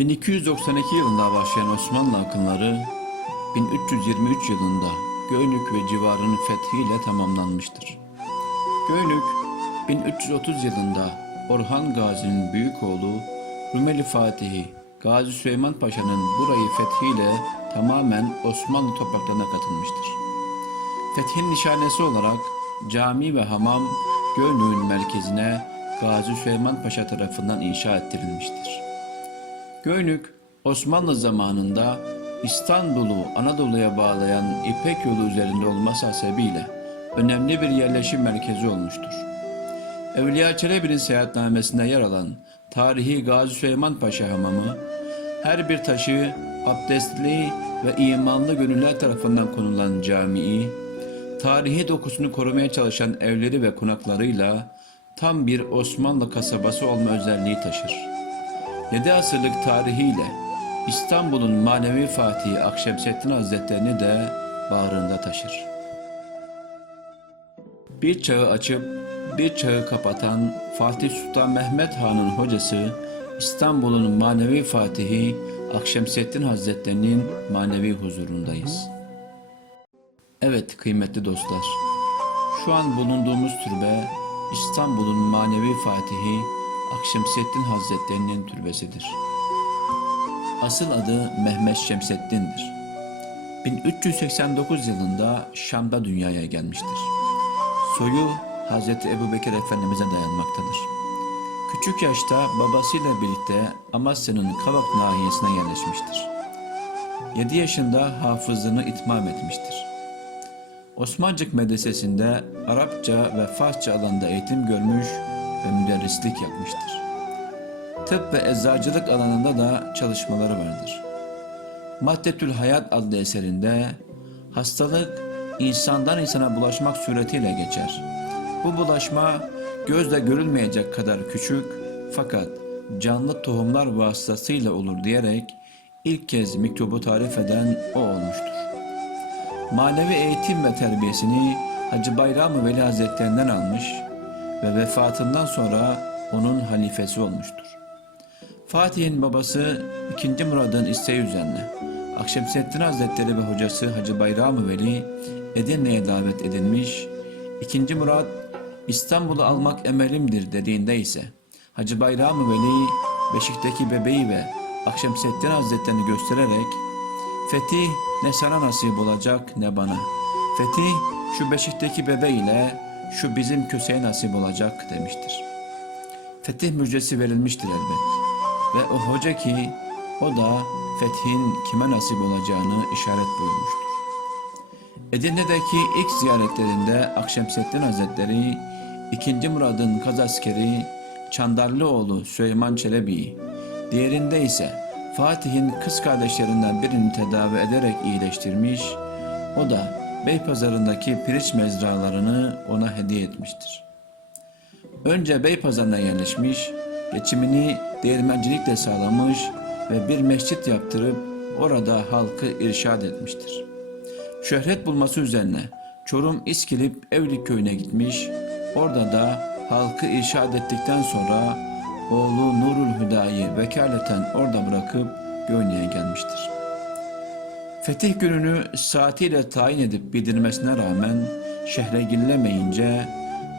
1292 yılında başlayan Osmanlı akınları 1323 yılında Göynük ve civarının fethiyle tamamlanmıştır. Göynük 1330 yılında Orhan Gazi'nin büyük oğlu Rumeli Fatihi Gazi Süleyman Paşa'nın burayı fethiyle tamamen Osmanlı topraklarına katılmıştır. Fethin nişanesi olarak cami ve hamam Göynük'ün merkezine Gazi Süleyman Paşa tarafından inşa ettirilmiştir. Göynük, Osmanlı zamanında İstanbul'u Anadolu'ya bağlayan İpek yolu üzerinde olması hasebiyle önemli bir yerleşim merkezi olmuştur. Evliya Çelebi'nin seyahatnamesinde yer alan tarihi Gazi Süleyman Paşa Hamamı, her bir taşı abdestli ve imanlı gönüller tarafından konulan camii, tarihi dokusunu korumaya çalışan evleri ve konaklarıyla tam bir Osmanlı kasabası olma özelliği taşır. 7 asırlık tarihiyle İstanbul'un manevi fatihi Akşemseddin Hazretlerini de bağrında taşır. Bir çağı açıp bir çağı kapatan Fatih Sultan Mehmet Han'ın hocası İstanbul'un manevi fatihi Akşemseddin Hazretlerinin manevi huzurundayız. Evet kıymetli dostlar, şu an bulunduğumuz türbe İstanbul'un manevi fatihi Akşemseddin Hazretlerinin türbesidir. Asıl adı Mehmet Şemseddin'dir. 1389 yılında Şam'da dünyaya gelmiştir. Soyu Hazreti Ebubekir Efendimiz'e dayanmaktadır. Küçük yaşta babasıyla birlikte Amasya'nın Kavak nahiyesine yerleşmiştir. 7 yaşında hafızlığını itmam etmiştir. Osmancık Medresesi'nde Arapça ve Farsça alanda eğitim görmüş ve müderrislik yapmıştır. Tıp ve eczacılık alanında da çalışmaları vardır. Maddetül Hayat adlı eserinde hastalık insandan insana bulaşmak suretiyle geçer. Bu bulaşma gözle görülmeyecek kadar küçük fakat canlı tohumlar vasıtasıyla olur diyerek ilk kez mikrobu tarif eden o olmuştur. Manevi eğitim ve terbiyesini Hacı Bayram Veli Hazretlerinden almış ve vefatından sonra onun halifesi olmuştur. Fatih'in babası 2. Murad'ın isteği üzerine Akşemseddin Hazretleri ve hocası Hacı Bayram Veli Edirne'ye davet edilmiş. 2. Murad İstanbul'u almak emelimdir dediğinde ise Hacı Bayram Veli Beşik'teki bebeği ve Akşemseddin Hazretlerini göstererek Fetih ne sana nasip olacak ne bana. Fetih şu beşikteki bebeğiyle şu bizim köseye nasip olacak demiştir. Fetih müjdesi verilmiştir elbet. Ve o hoca ki o da fethin kime nasip olacağını işaret buyurmuştur. Edirne'deki ilk ziyaretlerinde Akşemseddin Hazretleri 2. Murad'ın kazaskeri Çandarlıoğlu Süleyman Çelebi'yi, diğerinde ise Fatih'in kız kardeşlerinden birini tedavi ederek iyileştirmiş, o da Beypazarı'ndaki pirinç mezralarını ona hediye etmiştir. Önce Beypazarı'na yerleşmiş, geçimini değirmencilikle sağlamış ve bir mescit yaptırıp orada halkı irşad etmiştir. Şöhret bulması üzerine Çorum İskilip Evlik köyüne gitmiş, orada da halkı irşad ettikten sonra oğlu Nurul Hüda'yı vekaleten orada bırakıp Göynük'e gelmiştir. Fetih gününü saatiyle tayin edip bildirmesine rağmen şehre girilemeyince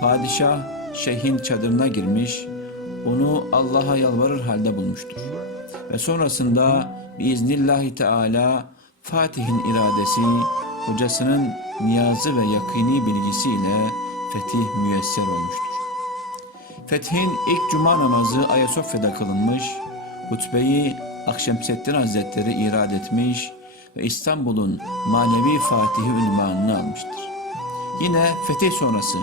padişah şeyhin çadırına girmiş, onu Allah'a yalvarır halde bulmuştur. Ve sonrasında biiznillahi teala Fatih'in iradesi, hocasının niyazı ve yakini bilgisiyle fetih müyesser olmuştur. Fethin ilk cuma namazı Ayasofya'da kılınmış, hutbeyi Akşemseddin Hazretleri irad etmiş ve İstanbul'un manevi fatihi ünvanını almıştır. Yine fetih sonrası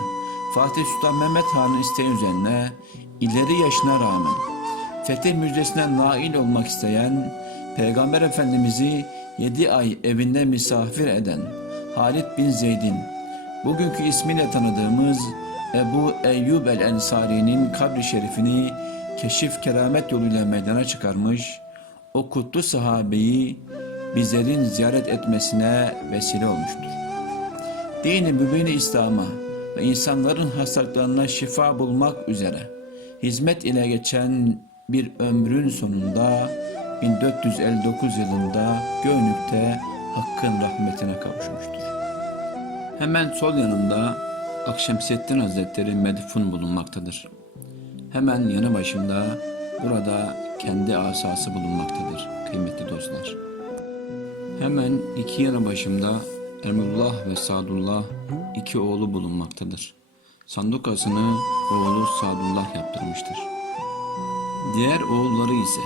Fatih Sultan Mehmet Han'ın isteği üzerine ileri yaşına rağmen fetih müjdesine nail olmak isteyen Peygamber Efendimiz'i 7 ay evinde misafir eden Halid bin Zeyd'in bugünkü ismiyle tanıdığımız Ebu Eyyub el-Ensari'nin kabri şerifini keşif keramet yoluyla meydana çıkarmış, o kutlu sahabeyi bizlerin ziyaret etmesine vesile olmuştur. Dini mübini İslam'a ve insanların hastalıklarına şifa bulmak üzere hizmet ile geçen bir ömrün sonunda 1459 yılında Göynük'te Hakk'ın rahmetine kavuşmuştur. Hemen sol yanında Akşemseddin Hazretleri medfun bulunmaktadır. Hemen yanı başında burada kendi asası bulunmaktadır kıymetli dostlar. Hemen iki yanı başımda Emrullah ve Sadullah iki oğlu bulunmaktadır. Sandukasını oğlu Sadullah yaptırmıştır. Diğer oğulları ise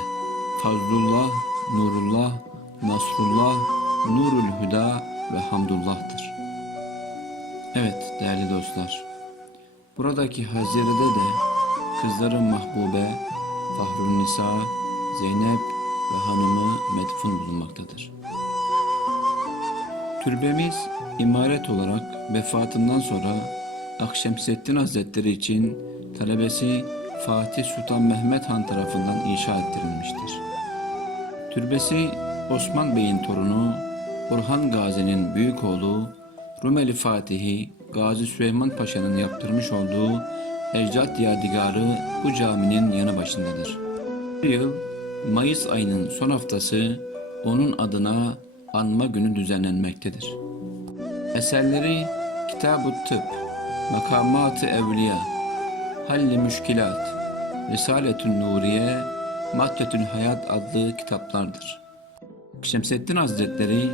Fazlullah, Nurullah, Nasrullah, Nurul Hüda ve Hamdullah'tır. Evet değerli dostlar, buradaki Hazire'de de kızları Mahbube, Fahrun Nisa, Zeynep ve hanımı Medfun bulunmaktadır. Türbemiz imaret olarak vefatından sonra Akşemseddin Hazretleri için talebesi Fatih Sultan Mehmet Han tarafından inşa ettirilmiştir. Türbesi Osman Bey'in torunu Orhan Gazi'nin büyük oğlu Rumeli Fatihi Gazi Süleyman Paşa'nın yaptırmış olduğu Ecdat Yadigarı bu caminin yanı başındadır. Bu yıl Mayıs ayının son haftası onun adına anma günü düzenlenmektedir. Eserleri Kitab-ı Tıp, Makamat-ı Evliya, Halli Müşkilat, Risaletün Nuriye, Maddetül Hayat adlı kitaplardır. Şemseddin Hazretleri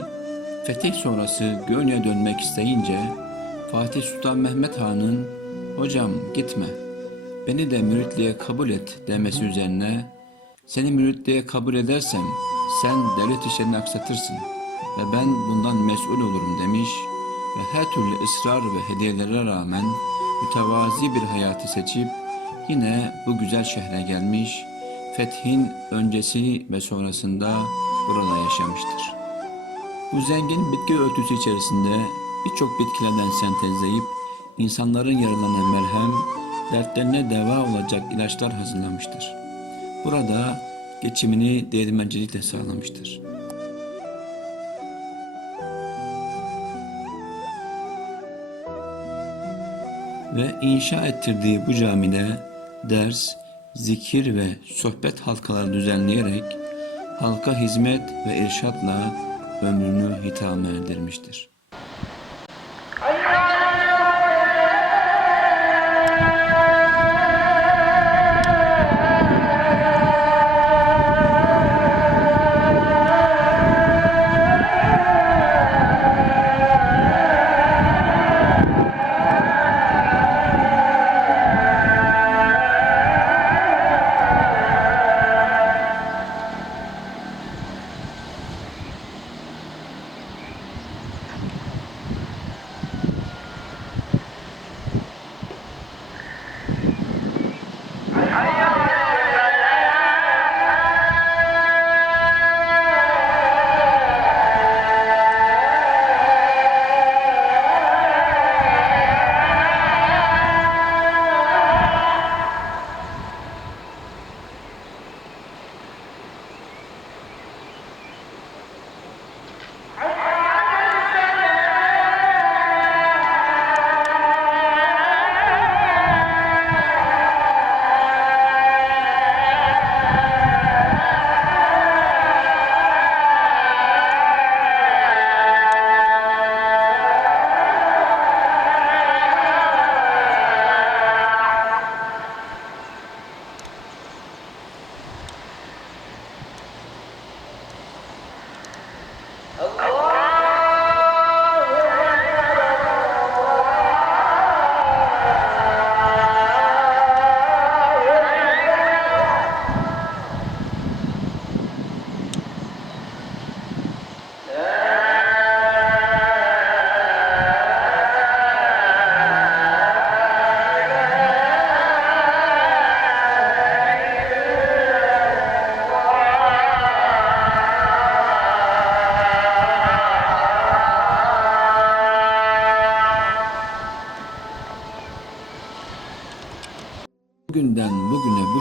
fetih sonrası Gönye dönmek isteyince Fatih Sultan Mehmet Han'ın hocam gitme beni de müritliğe kabul et demesi üzerine seni müritliğe kabul edersem sen devlet işlerini aksatırsın ve ben bundan mesul olurum demiş ve her türlü ısrar ve hediyelere rağmen mütevazi bir hayatı seçip yine bu güzel şehre gelmiş, fethin öncesi ve sonrasında burada yaşamıştır. Bu zengin bitki örtüsü içerisinde birçok bitkilerden sentezleyip insanların yaralarına merhem, dertlerine deva olacak ilaçlar hazırlamıştır. Burada geçimini değirmencilikle sağlamıştır. Ve inşa ettirdiği bu camide ders, zikir ve sohbet halkaları düzenleyerek halka hizmet ve irşatla ömrünü hitame erdirmiştir.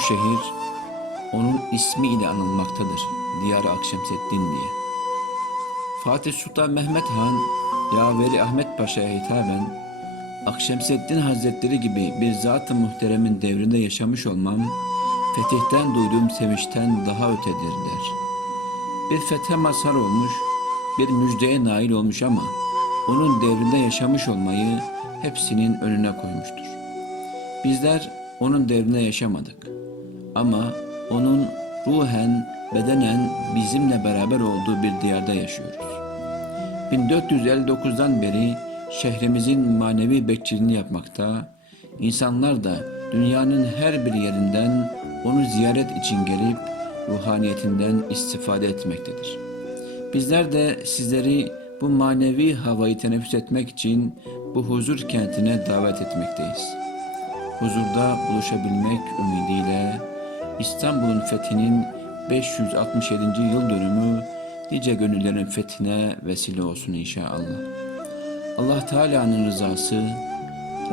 Şehir onun ismi ile anılmaktadır. Diyar-ı Akşemseddin diye. Fatih Sultan Mehmet Han, Yaveri Ahmet Paşa'ya hitaben Akşemseddin Hazretleri gibi bir zat-ı muhteremin devrinde yaşamış olmam, fetihten duyduğum sevinçten daha ötedir der. bir fethe mazhar olmuş, bir müjdeye nail olmuş ama onun devrinde yaşamış olmayı hepsinin önüne koymuştur. Bizler onun devrinde yaşamadık. Ama onun ruhen, bedenen bizimle beraber olduğu bir diyarda yaşıyoruz. 1459'dan beri şehrimizin manevi bekçiliğini yapmakta, insanlar da dünyanın her bir yerinden onu ziyaret için gelip ruhaniyetinden istifade etmektedir. Bizler de sizleri bu manevi havayı teneffüs etmek için bu huzur kentine davet etmekteyiz. Huzurda buluşabilmek ümidiyle İstanbul'un fethinin 567. yıl dönümü nice gönüllerin fethine vesile olsun inşallah. Allah Teala'nın rızası,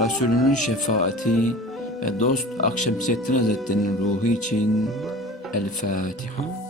Resulünün şefaati ve dost Akşemseddin Hazretleri'nin ruhu için El Fatiha.